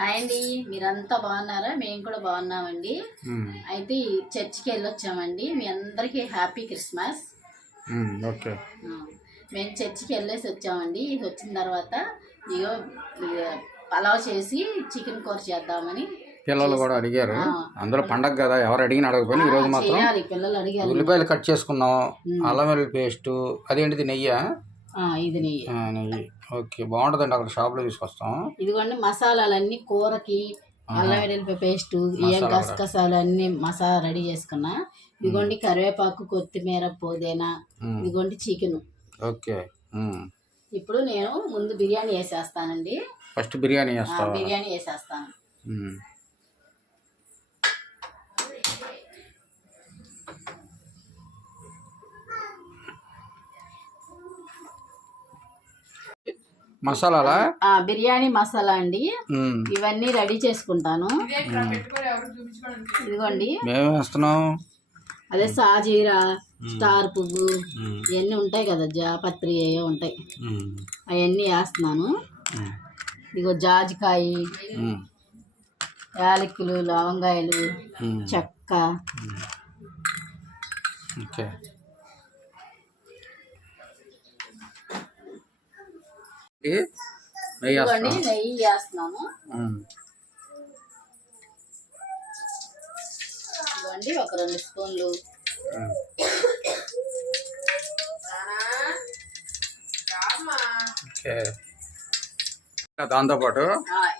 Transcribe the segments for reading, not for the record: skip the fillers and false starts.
Hi అండి, మీరంతా బాగున్నారా? మేము కూడా బాగున్నామండి. అయితే చర్చికి వెళ్ళొచ్చామండి. మీ అందరికీ హ్యాపీ క్రిస్మస్. ఓకే. మేము చర్చికి వెళ్ళేసి వచ్చామండి. వచ్చిన తర్వాత ఇగో పలావ్ చేసి చికెన్ కూర చేద్దామని పిల్లలు కూడా అడిగారు. అందరూ పండగ కదా, ఎవరు అడిగిన అడగపోయినా ఈ రోజు మాత్రం పిల్లలు అడిగారు. ఉల్లిపాయలు కట్ చేసుకున్నాం, అల్లం వెల్లుల్లి పేస్ట్, అదేంటిది నెయ్యి. ఇది నెయ్యి. ఓకే, బాగుంటుందండి. అక్కడ షాప్లో తీసుకొస్తాం. ఇదిగోండి మసాలాలన్నీ కూరకి, అల్లం వెల్లుల్లి పేస్ట్, ఏం గసగసాలు అన్ని మసాలా రెడీ చేసుకున్నా. ఇదిగోండి కరివేపాకు, కొత్తిమీర, పుదీనా, ఇదిగోండి చికెన్. ఓకే. ఇప్పుడు నేను ముందు బిర్యానీ వేసేస్తానండి. ఫస్ట్ బిర్యానీ వేస్తాను. బిర్యానీ వేసేస్తాను. మసాలా, బిర్యానీ మసాలా అండి. ఇవన్నీ రెడీ చేసుకుంటాను. ఇదిగోండి మేము వేస్తున్నాం. అదే సాజీరా, స్టార్ పువ్వు, ఇవన్నీ ఉంటాయి కదా, జాపత్రి ఏవో ఉంటాయి, అవన్నీ వేస్తున్నాను. ఇదిగో జాజికాయ, యాలకులు, లవంగాయలు, చెక్క. ఓకే. నెయ్యి వేస్తున్నాను. ఇదిగోండి ఒక 2 స్పూన్లు. దాంతో పాటు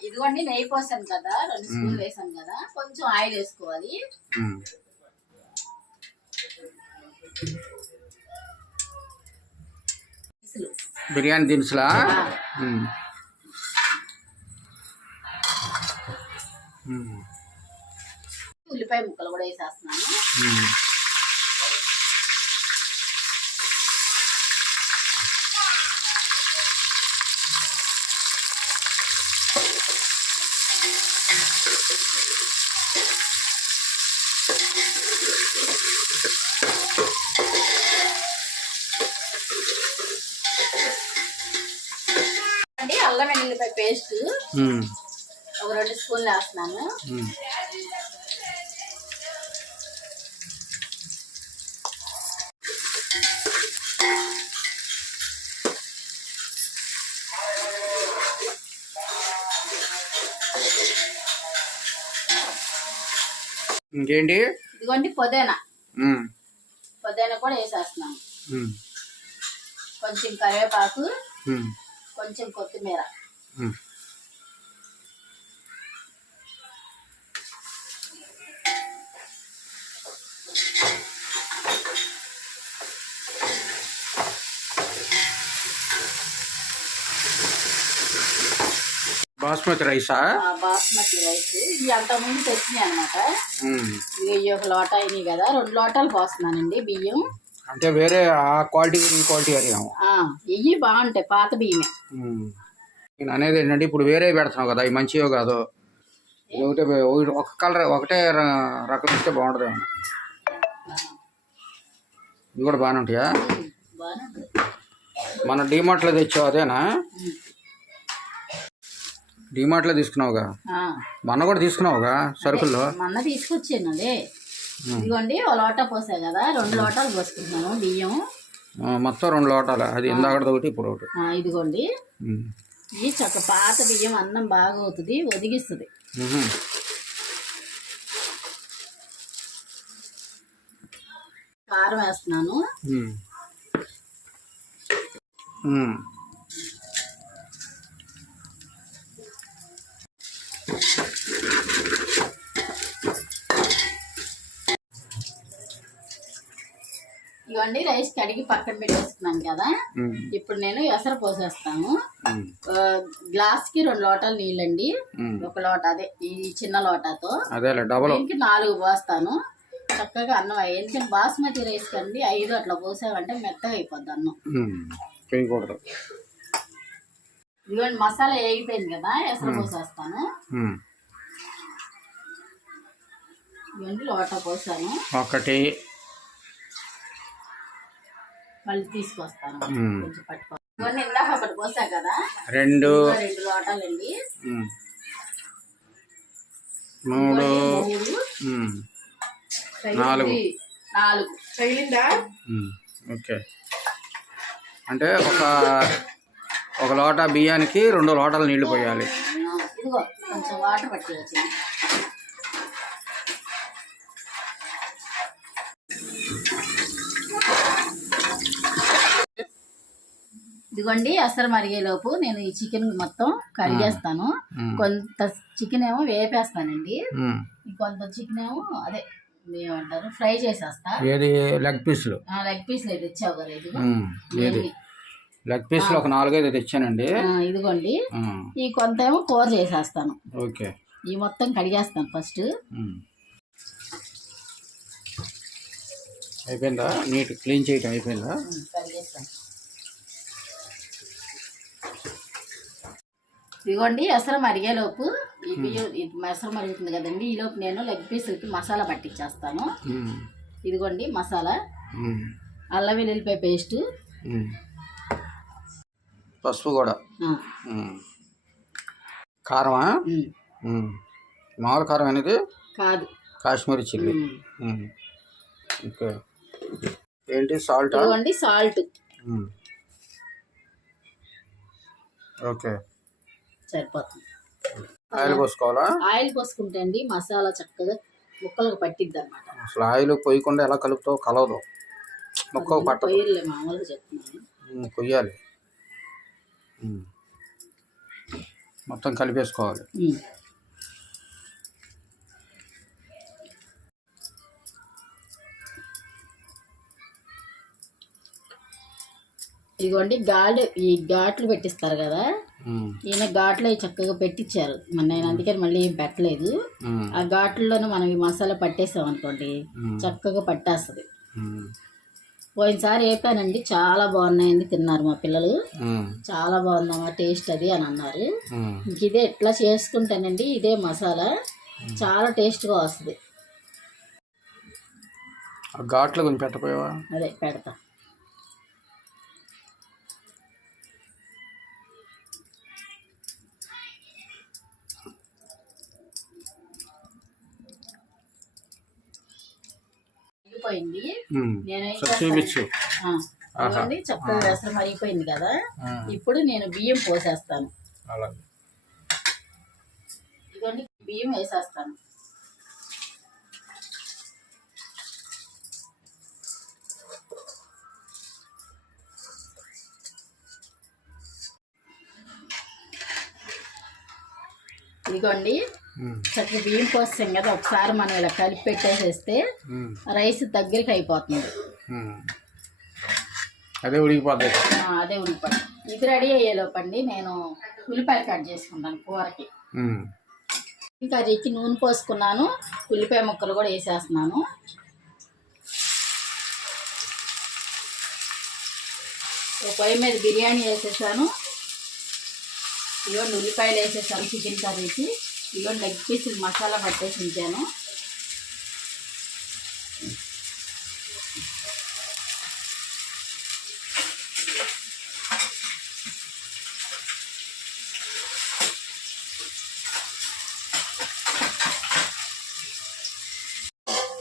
ఇదిగోండి నెయ్యి పోసాను కదా, 2 స్పూన్లు వేసాను కదా, కొంచెం ఆయిల్ వేసుకోవాలి. బిర్యానీ దినుసులా. ఉల్లిపాయ ముక్కలు కూడా వేసేస్తున్నాను. అల్లం వెల్లుల్లిపాయ పేస్ట్ ఒక 2 స్పూన్లు వేస్తున్నాను. ఇంకేంటి? ఇదిగోండి పుదీనా కూడా వేసేస్తున్నాను. కొంచెం కరివేపాకు, కొంచెం కొత్తిమీర. బాస్మతి రైసా? బాస్మతి రైస్. ఇవి అంతకుముందు తెచ్చినాయి అనమాట. ఇవి ఒక లోటా అయినాయి కదా, 2 లోటాలు పోస్తున్నానండి బియ్యం. అంటే వేరే ఆ క్వాలిటీ ఈ క్వాలిటీ ఇవి బాగుంటాయి, పాత బియ్యమే. నేను అనేది ఏంటంటే ఇప్పుడు వేరే పెడుతున్నావు కదా, ఇవి మంచివో కాదు. ఒక కలర్ ఒకటే రకం ఇస్తే బాగుంటుంది. ఇవి కూడా బాగానే ఉంటాయా? మన డిమార్ట్లో తెచ్చావు అదేనా? డిమార్ట్లో తీసుకున్నావుగా, మొన్న కూడా తీసుకున్నావుగా సరుకుల్లో. మొన్న తీసుకొచ్చాను అదే. ఇదిగోండి ఒక లోటా పోసా కదా, 2 లోటాలు పోసుకుంటున్నాను బియ్యం. మొత్తం 2 లోటాలు. అది ఇందాకటి ఒకటి ఇప్పుడు ఒకటి. ఇదిగోండి ఇది చక్క పాత బియ్యం, అన్నం బాగా అవుతుంది, ఒదిగిస్తుంది. కారం వేస్తున్నాను. ఇవన్నీ రైస్ కడిగి పక్కన పెట్టేస్తున్నాను కదా. ఇప్పుడు నేను ఎసరు పోసేస్తాను. గ్లాస్కి 2 లోటాలు నీళ్ళండి. ఒక లోట అదే ఈ చిన్న లోటాతో 4 పోస్తాను. చక్కగా అన్నం ఎందుకంటే బాస్మతి రైస్ కండి 5 అట్లా పోసామంటే మెత్తగా అయిపోద్ది అన్నం. ఇదిగోండి మసాలా వేగిపోయింది కదా, ఎసరు పోసేస్తాను. ఇవన్నీ లోటా పోసాను. ఒకటి మళ్ళీ తీసుకొస్తాను. కొంచెం పట్టుకో. ఇందాక ఒకటి పోసా కదా, 2 లోటాలండి. మూడు మూడు ఉమ్, నాలుగు 4 తగిలిందా? ఓకే. అంటే ఒక లోటా బియ్యానికి 2 లోటాలు నీళ్లు పోయాలి. ఇదిగో కొంచెం వాటర్ పట్టి వచ్చింది. ఇదిగోండి ఎసరు మరిగేలోపు నేను ఈ చికెన్ మొత్తం కడిగేస్తాను. కొంత చికెన్ ఏమో వేపేస్తానండి, కొంత చికెన్ ఏమో అదే ఏమంటారు ఫ్రై చేసేస్తా. ఏది లెగ్ పీసులు? లెగ్ పీసులు అయితే తెచ్చావు కదా, ఏది లెగ్ పీసులు ఒక 4-5 తెచ్చానండి. ఇదిగోండి ఈ కొంత ఏమో కూర చేసేస్తాను. ఓకే. ఈ మొత్తం కడిగేస్తాను ఫస్ట్. అయిపోయిందా? నీట్ క్లీన్ చేయటం అయిపోయిందా? కడిగేస్తాను. ఇదిగోండి ఎసరు మరిగేలోపు ఈ బియ్యం ఎసరు మరుగుతుంది కదండి, ఈలోపు నేను లెగ్ పీసులకి మసాలా పట్టించేస్తాను. ఇదిగోండి మసాలా, అల్లం వెల్లుల్లిపాయ పేస్ట్, పసుపు కూడా, కారమా? మామూలు కారం అనేది కాదు, కాశ్మీరీ చిల్లీ. ఓకే. ఏంటి సాల్ట్? ఇదిగోండి సాల్ట్. ఓకే సరిపోతుంది. ఆయిల్ పోసుకోవాలా? ఆయిల్ పోసుకుంటే అండి మసాలా చక్కగా ముక్కలకు పట్టిద్ది అనమాట. అసలు ఆయిల్ పోయకుండా ఎలా కలుపుతావు? కలవదు, ముక్కకు పట్టదు. పొయ్యలే మామూలుగా చెప్తున్నాను. కొయ్యాలి, మొత్తం కలిపేసుకోవాలి. ఇదిగోండి ఈ ఘాట్లు పెట్టిస్తారు కదా, ఈయన ఘాట్లు చక్కగా పెట్టించారు. నేను అందుకని మళ్ళీ ఏం పెట్టలేదు. ఆ ఘాట్లలోనే మనం ఈ మసాలా పట్టేసాం అనుకోండి చక్కగా పట్టేస్తుంది. పోయినసారి వేపానండి, చాలా బాగున్నాయండి, తిన్నారు మా పిల్లలు. చాలా బాగుందమ్మా టేస్ట్ అది అని అన్నారు. ఇంక ఇదే ఎట్లా చేసుకుంటానండి, ఇదే మసాలా చాలా టేస్ట్గా వస్తుంది. ఘాట్లు కొంచెం పెట్టపోయావా? అదే పెడతా. అయిపోయింది. చక్కగా రసం అయిపోయింది కదా, ఇప్పుడు నేను బియ్యం పోసేస్తాను. ఇదిగోండి బియ్యం వేసేస్తాను. ఇదిగోండి చక్కగా బియ్యం పోస్తాం కదా, ఒకసారి మనం ఇలా కలిపి పెట్టేసేస్తే రైస్ దగ్గరికి అయిపోతుంది. అదే ఉడికిపోతుంది. ఇది రెడీ అయ్యేలోపండి నేను ఉల్లిపాయలు కట్ చేసుకుంటాను కూరకి. కర్రీకి నూనె పోసుకున్నాను, ఉల్లిపాయ ముక్కలు కూడా వేసేస్తున్నాను. పొయ్యి మీద బిర్యానీ వేసేసాను. ఇదిగోండి ఉల్లిపాయలు వేసేసాను చికెన్ కర్రీకి. ఇదిగోండి లెగ్ పీసులు మసాలా పట్టేసి ఉంచాను.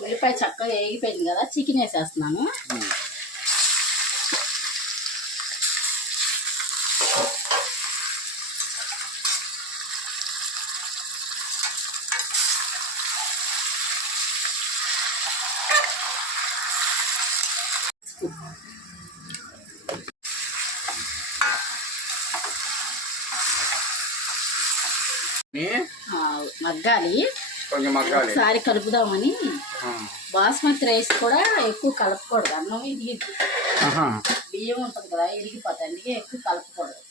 ఉల్లిపాయ చక్కగా వేగిపోయింది కదా, చికెన్ వేసేస్తున్నాను. మగ్గాలి, ఒకసారి కలుపుదామని. బాస్మతి రైస్ కూడా ఎక్కువ కలపకూడదు, అన్నం ఇది బియ్యం ఉంటుంది కదా ఇరిగిపోతాయి, అందుకే ఎక్కువ కలపకూడదు.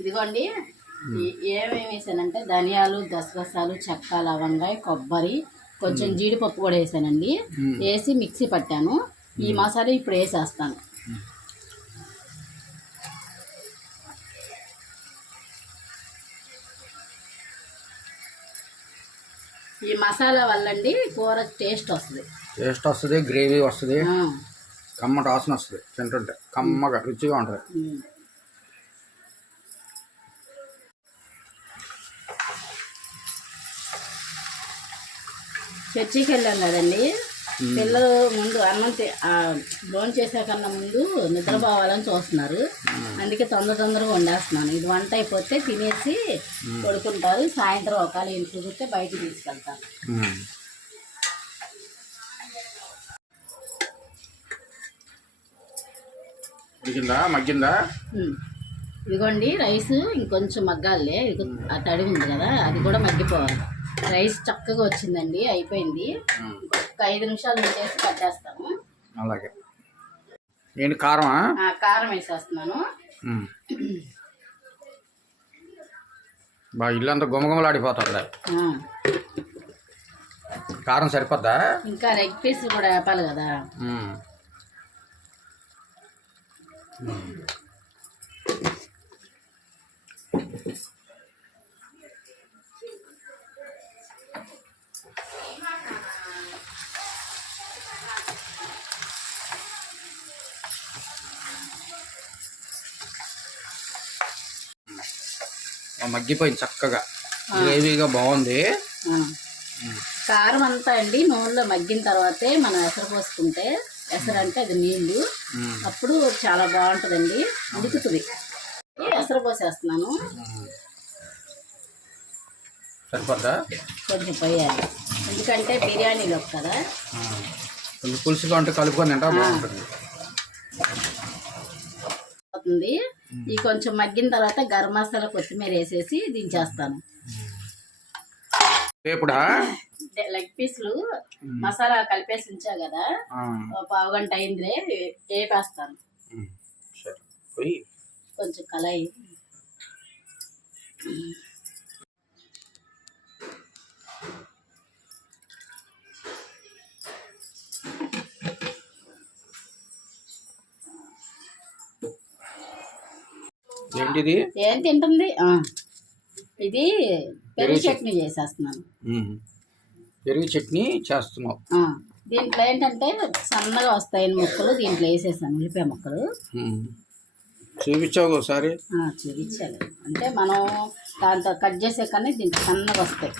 ఇదిగోండి ఏమేమి వేసానంటే ధనియాలు, గసగసాలు, చెక్క, లవంగాయ, కొబ్బరి, కొంచెం జీడిపప్పు కూడా వేసానండి. వేసి మిక్సీ పట్టాను. ఈ మసాలా ఇప్పుడు వేసేస్తాను. ఈ మసాలా వల్ల అండి కూర టేస్ట్ వస్తుంది. టేస్ట్ వస్తుంది, గ్రేవీ వస్తుంది, కమ్మటి వాసన వస్తుంది, తింటుంటే కమ్మగా రుచిగా ఉంటుంది. చర్చికి వెళ్ళాం కదండి, పిల్లలు ముందు అన్నం భోజనం చేసాకన్నా ముందు నిద్రపోవాలని చూస్తున్నారు. అందుకే తొందరగా వండేస్తున్నాను. ఇది వంట అయిపోతే తినేసి పడుకుంటారు. సాయంత్రం ఒకవేళ ఇంట్లో కూర్చొని బయటికి తీసుకెళ్తాను. మగ్గిందా? ఇదిగోండి రైస్ ఇంకొంచెం మగ్గాలే. ఇది ఆ తడి ఉంది కదా, అది కూడా మగ్గిపోవాలి. రైస్ చక్కగా వచ్చిందండి, అయిపోయింది. ఒక 5 నిమిషాలు ఉంచేసి కట్టేస్తాము. అలాగే. ఏంటి కారమా? కారం వేసేస్తున్నాను. బాగా ఇల్లు అంతా గుమగుమలాడిపోతుంది. కారం సరిపోద్దా? ఇంకా లెగ్ పీస్ కూడా వేపాలి కదా. మగ్గిపోయింది చక్కగా, గ్రేవీగా బాగుంది. కారం అంతా అండి నూనెలో మగ్గిన తర్వాతే మనం ఎసరు పోసుకుంటే, ఎసరు అంటే అది నీళ్లు, అప్పుడు చాలా బాగుంటుందండి, ఉడుకుతుంది. ఎసరు పోసేస్తున్నాను. సరిపోద్దా? కొంచెం పోయాలి, ఎందుకంటే బిర్యానీలో కదా. కొంచెం పులుసుగా ఉంటే కలుపుకొని తింటా బాగుంటుంది. ఈ కొంచెం మగ్గిన తర్వాత గరం మసాలా, కొత్తిమీర వేసేసి దించేస్తాను. లెగ్ పీసులు మసాలా కలిపేసి ఉంచా కదా, పావు గంట అయిందిలే, వేపేస్తాను. కొంచెం కళాయి ఏంటిది? ఏం తింటుంది? ఇది పెరుగు చట్నీ చేసేస్తున్నాను. పెరుగు చట్నీ చేస్తున్నావు. దీంట్లో ఏంటంటే సన్నగా వస్తాయి ముక్కలు, దీంట్లో వేసేసాను ఉల్లిపాయ ముక్కలు. చూపించావు ఒకసారి? చూపించాలి, అంటే మనం దాంతో కట్ చేసే కానీ దీంట్లో సన్నగా వస్తాయి.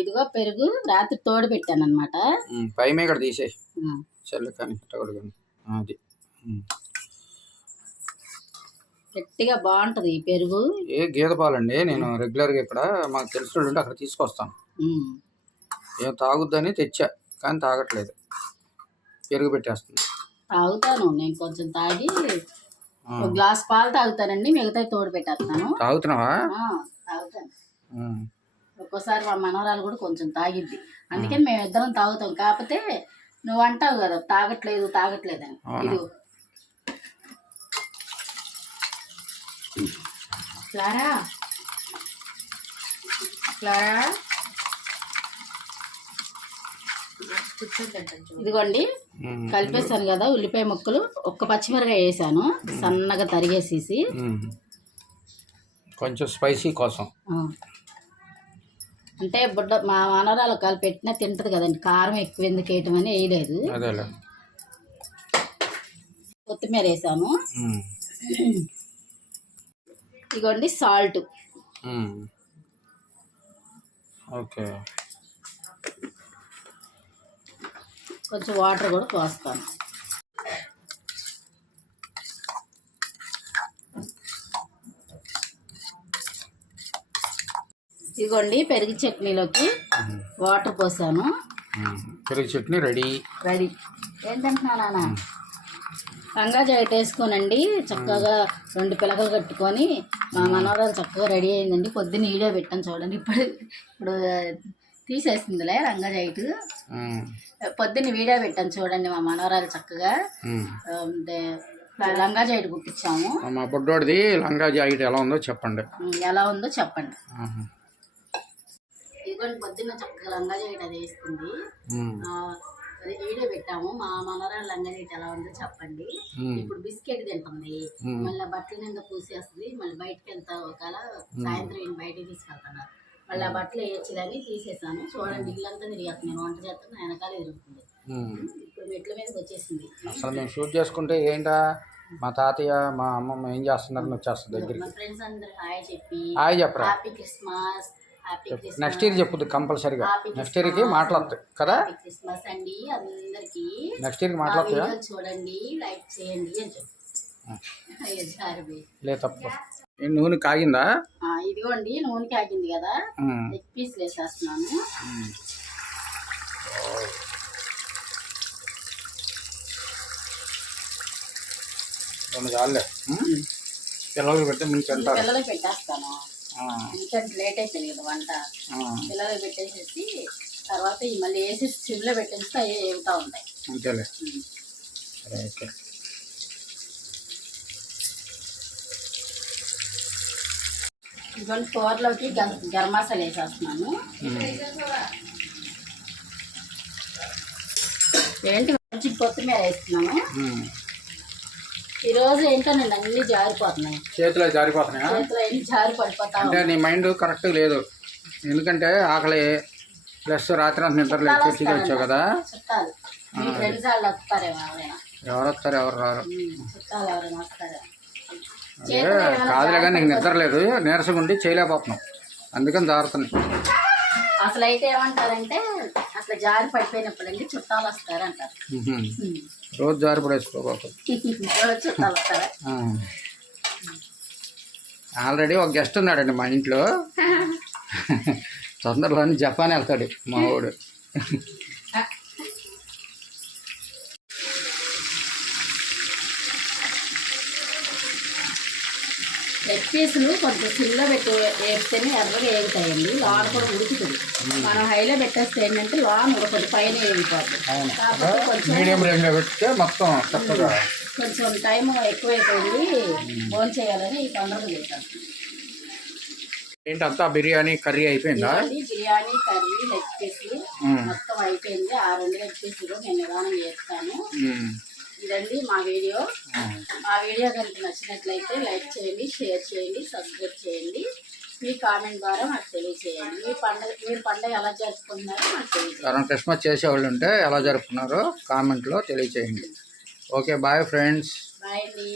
ఇదిగో పెరుగు రాత్రి తోడు పెట్టాను అనమాట. పై మీద తీసేసి చల్లు కానీ అది గట్టిగా బాగుంటది ఈ పెరుగు. ఏ గేదె పాలండి, నేను రెగ్యులర్గా ఇక్కడ మాకు తెలిసిన ఉంటే అక్కడ తీసుకొస్తాను. ఏం తాగుద్దని తెచ్చా కానీ తాగట్లేదు, పెరుగు పెట్టేస్తుంది. తాగుతాను నేను, కొంచెం తాగి ఒక గ్లాస్ పాలు తాగుతానండి, మిగతా తోడు పెట్టేస్తాను. తాగుతున్నావా? తాగుతాను. ఒక్కోసారి మా మనవరాలు కూడా కొంచెం తాగిద్ది, అందుకని మేము ఇద్దరం తాగుతాం. కాకపోతే నువ్వు అంటావు కదా తాగట్లేదు అని. ఇది క్లారా ఇదిగోండి కలిపేసాను కదా ఉల్లిపాయ ముక్కలు, ఒక్క పచ్చిమిరకాయ వేసాను సన్నగా తరిగేసేసి, కొంచెం స్పైసీ కోసం. అంటే బుడ్డ మా మనవరాలు కలిపి పెట్టినా తింటది కదండి, కారం ఎక్కువ ఎందుకు వేయటం అని వేయలేదు. కొత్తిమీర వేసాను. ఇదిగోండి సాల్ట్. ఓకే. కొంచెం వాటర్ కూడా పోస్తాను. ఇదిగోండి పెరుగు చట్నీలోకి వాటర్ పోసాను. పెరుగు చట్నీ రెడీ. ఏంటంటున్నా నాన్న, రంగాజాయిట్ వేసుకోనండి చక్కగా 2 పిలకలు కట్టుకొని మా మనవరాలు చక్కగా రెడీ అయిందండి. పొద్దున్న వీడియో పెట్టాను చూడండి, ఇప్పుడు తీసేసిందిలే రంగాజాయిట్. పొద్దున్న వీడియో పెట్టాను చూడండి, మా మనవరాలు చక్కగా లంగా జాయిట్ కుట్టించాము. మా బుడ్డోడిది లంగా జాయిట్ ఎలా ఉందో చెప్పండి. ఎలా ఉందో చెప్పండి. ఇదిగోండి పొద్దున్న చక్కగా లంగా జాకెట్ అది వేసుకుంది. అదే వీడియో పెట్టాము. మా మనరా లంగా జాకెట్ ఎలా ఉందో చెప్పండి. ఇప్పుడు బిస్కెట్ తింటుంది, మళ్ళీ బట్టల నిండా పూసేస్తుంది, మళ్ళీ బయటకి వెళ్తా ఒకవేళ సాయంత్రం ఈయన బయటికి తీసుకెళ్తున్నారు. మళ్ళీ ఆ బట్టలు వేయొచ్చుదని తీసేసాను. చూడండి ఇల్లంతా తిరిగేస్తుంది, నేను వంట చేస్తాను, వెనకాల తిరుగుతుంది. ఇప్పుడు మెట్ల మీదకి వచ్చేసింది. అసలు మేము షూట్ చేసుకుంటే ఏంటా మా తాతయ్య మా అమ్మమ్మ ఏం చేస్తున్నారని వచ్చేస్తుంది దగ్గరికి. మా ఫ్రెండ్స్ అందరు హాయ్ చెప్పి హాయ్ చెప్పరా, happy Christmas, happy Christmas, next year చెప్పుద్ది కంపల్సరీగా. నెక్స్ట్ ఇయర్కి మాట్లాడుతాయి కదా, హ్యాపీ క్రిస్మస్ అండి అందరికి. నెక్స్ట్ ఇయర్కి మాట్లాడుతాయా? చూడండి, లైక్ చేయండి అని చెప్పి. లేదు తప్ప. నూనె కాగిందా? ఇదిగోండి నూనె కాగింది కదా, లెగ్ పీస్లు వేసేస్తున్నాను. రెండు చాలే, పిల్లలకి పెడితే ముందు తింటారు. పిల్లలకి పెట్టేస్తాను, ఎందుకంటే లేట్ అయిపోయింది కదా వంట. పిల్లలకి పెట్టేసేసి తర్వాత మళ్ళీ వేసి సిమ్లో పెట్టేస్తే అవి ఏగుతూ ఉంటాయి. అంతేలే. సరే ఓకే. ఇదిగోండి కూరలోకి గరం మసాలా వేసేస్తున్నాను. ఏంటి మంచి కొత్తిమీర వేస్తున్నాను. ఈరోజు ఏంటో నేను అన్ని జారిపోతున్నాయి, చేతిలో జారిపోతున్నాయా? చేతిలో అన్ని జారి పడిపోతా. అంటే నీ మైండ్ కరెక్ట్ లేదు, ఎందుకంటే ఆకలి ప్లస్ రాత్రి అంత నిద్ర లేదు, చర్చికి వచ్చావు కదా. చుట్టాలు మీకు 2 సార్లు వస్తారేమో ఎవరైనా. ఎవరు వస్తారు ఎవరు రారు. చుట్టాలు ఎవరైనా వస్తారా? కాదులే కానీ నీకు నిద్ర లేదు, నీరసంగా ఉండి చేయలేకపోతున్నాం, అందుకని జారుతున్నాయి. అసలు అయితే ఏమంటారంటే అట్లా జారి పడిపోయినప్పుడు అండి చుట్టాలు వస్తారంటారు. రోజు జారి పడేసుకోకూడదు. చుట్టాలు వస్తారా? ఆల్రెడీ ఒక గెస్ట్ ఉన్నాడండి మా ఇంట్లో, తొందరలోని జపాన్ వెళ్తాడు మా వాడు. లెగ్ పీసులు కొంచెం సిమ్లో పెట్టి వేస్తేనే ఎర్రగా వేగుతాయండి, లోన కూడా ఉడుకుతుంది. మనం హైలో పెట్టేస్తే ఏంటంటే లోన ఉడకదు, పైన వేగిపోతుంది. కాకపోతే కొంచెం మీడియం ఫ్లేమ్లో పెడితే మొత్తం చక్కగా. కొంచెం టైం ఎక్కువైపోయింది, ఫోన్ చేయాలని తొందరగా చేశాను. ఏంటంతా బిర్యానీ కర్రీ అయిపోయిందా? బిర్యానీ కర్రీ లెగ్ పీసులు మొత్తం అయిపోయింది. ఆ 2 లెగ్ పీసులు నేను నిదానం చేస్తాను. ఇదండి మా వీడియో. మా వీడియో కనుక నచ్చినట్లయితే లైక్ చేయండి, షేర్ చేయండి, సబ్స్క్రైబ్ చేయండి. మీ కామెంట్ ద్వారా మాకు తెలియజేయండి. మీరు పండుగ ఎలా జరుపుకుంటున్నారో మాకు తెలియజేయండి. ఎవరైనా క్రిస్మస్ చేసేవాళ్ళు ఉంటే ఎలా జరుపుకున్నారో కామెంట్లో తెలియజేయండి. Okay bye friends. బాయ్ అండి.